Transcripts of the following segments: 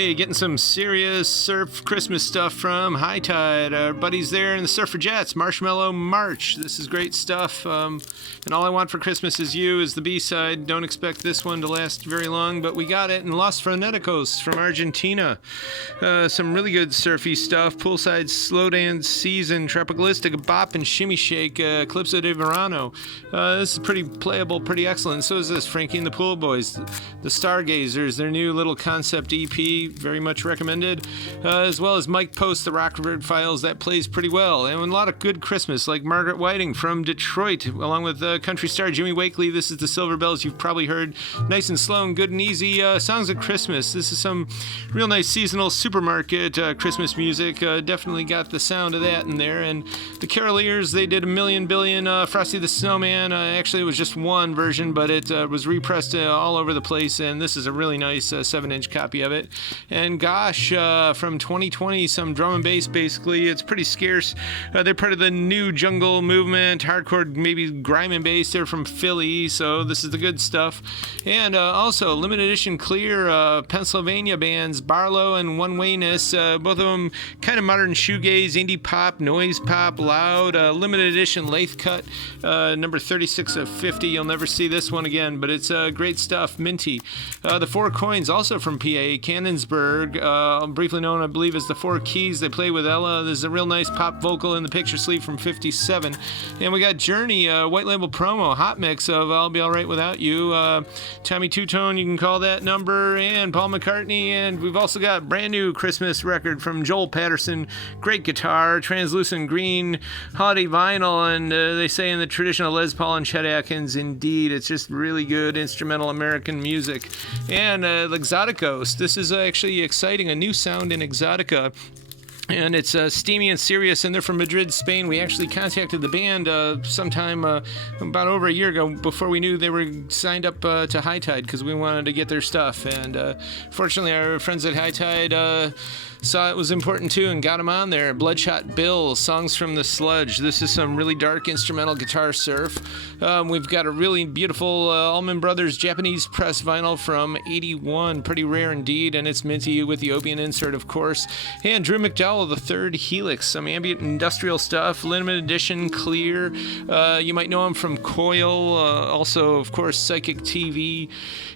Hey, getting some serious surf Christmas stuff from High Tide. Our buddies there in the Surfer Jets, Marshmallow March. This is great stuff. And All I Want for Christmas Is You is the B-side. Don't expect this one to last very long, but we got it. And Los Freneticos from Argentina. Some really good surfy stuff. Poolside Slow Dance Season, Tropicalistic Bop and Shimmy Shake, Calypso de Verano. This is pretty playable, pretty excellent. So is this, Frankie and the Pool Boys. The Stargazers, their new little concept EP. Very much recommended, as well as Mike Post, the Rockford Files. That plays pretty well, and a lot of good Christmas, like Margaret Whiting from Detroit, along with country star Jimmy Wakely. This is the Silver Bells. You've probably heard nice and slow and good and easy songs of Christmas. This is some real nice seasonal supermarket Christmas music. Definitely got the sound of that in there. And the Caroliers, they did a million billion Frosty the Snowman. Actually, it was just one version, but it was repressed all over the place, and this is a really nice 7-inch copy of it. And Gosh, from 2020, some drum and bass, basically. It's pretty scarce. They're part of the new jungle movement, hardcore, maybe grime and bass. They're from Philly, so this is the good stuff. And also, limited edition clear Pennsylvania bands, Barlow and One Wayness. Both of them kind of modern shoegaze, indie pop, noise pop, loud. Limited edition lathe cut, number 36 of 50. You'll never see this one again, but it's great stuff, minty. The Four Coins, also from PA, Cannonsburg, briefly known, I believe, as the Four Keys. They play with Ella. There's a real nice pop vocal in the picture sleeve from 57. And we got Journey, white label promo, hot mix of I'll Be Alright Without You. Tommy Two-Tone, you can call that number, and Paul McCartney. And we've also got brand new Christmas record from Joel Patterson. Great guitar, translucent green, holiday vinyl, and they say in the tradition of Les Paul and Chet Atkins, indeed, it's just really good instrumental American music. And Exoticos, this is actually exciting, a new sound in Exotica. And it's steamy and serious, and they're from Madrid, Spain. We actually contacted the band sometime about over a year ago, before we knew they were signed up to High Tide, because we wanted to get their stuff. And fortunately, our friends at High Tide saw it was important too and got them on there. Bloodshot Bill, Songs from the Sludge. This is some really dark instrumental guitar surf. We've got a really beautiful Allman Brothers Japanese press vinyl from 81. Pretty rare indeed, and it's minty with the Opium insert, of course. And Drew McDowell, the Third Helix, some ambient industrial stuff, limited edition, clear. You might know him from Coil, also, of course, Psychic TV.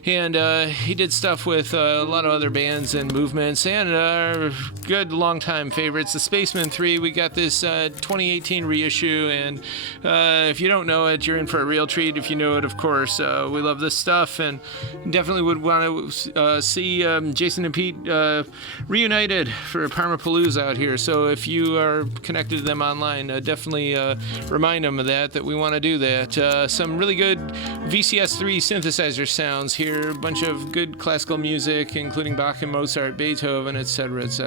And he did stuff with a lot of other bands and movements, and good longtime favorites. The Spaceman 3, we got this 2018 reissue, and if you don't know it, you're in for a real treat. If you know it, of course, we love this stuff, and definitely would want to see Jason and Pete reunited for Parmapalooza out here. So if you are connected to them online, definitely remind them of that we want to do that. Some really good VCS3 synthesizer sounds here, a bunch of good classical music, including Bach and Mozart, Beethoven, etc., etc.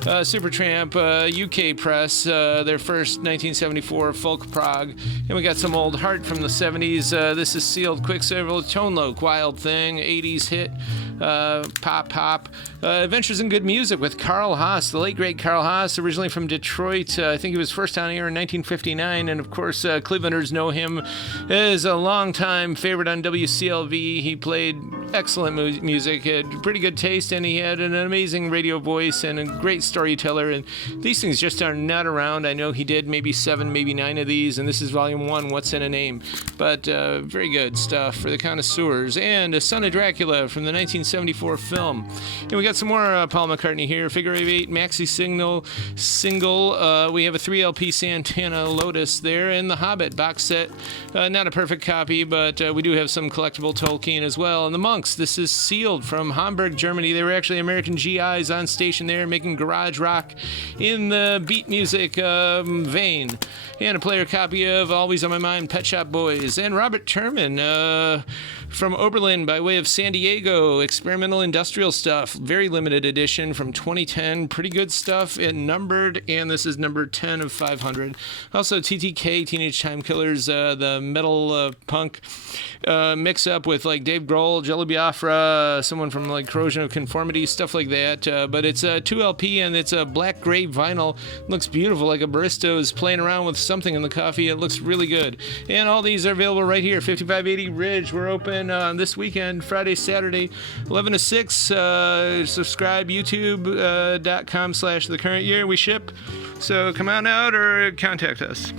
Supertramp, UK press, their first 1974 folk prog. And we got some old Heart from the 70s. This is Sealed Quicksilver, Tone Loc, Wild Thing, 80s hit, pop. Adventures in Good Music with Carl Haas, the late great Carl Haas, originally from Detroit. I think he was first on air in 1959, and of course, Clevelanders know him as a longtime favorite on WCLV. He played excellent music, had pretty good taste, and he had an amazing radio voice and a great storyteller, and these things just are not around. I know he did maybe 7, maybe 9 of these, and this is volume 1, What's in a Name, but very good stuff for the connoisseurs. And A Son of Dracula from the 1974 film. And we got some more Paul McCartney here, Figure of 8 maxi single. We have a 3 LP Santana Lotus there, and the Hobbit box set. Not a perfect copy, but we do have some collectible Tolkien as well. And the Monks, this is Sealed from Hamburg, Germany. They were actually American GIs on station there, making garage rock in the beat music vein. And a player copy of Always on My Mind, Pet Shop Boys. And Robert Turman from Oberlin by way of San Diego, experimental industrial stuff, very limited edition from 2010, pretty good stuff, and numbered, and this is number 10 of 500. Also TTK, Teenage Time Killers, the metal punk mix up with like Dave Grohl, Jello Biafra, someone from like Corrosion of Conformity, stuff like that, but it's a 2 LP and it's a black gray vinyl. Looks beautiful, like a barista is playing around with something in the coffee. It looks really good, and all these are available right here, 5580 Ridge. We're open this weekend, Friday, Saturday, 11 to 6, subscribe, youtube.com/thecurrentyear. We ship. So come on out or contact us.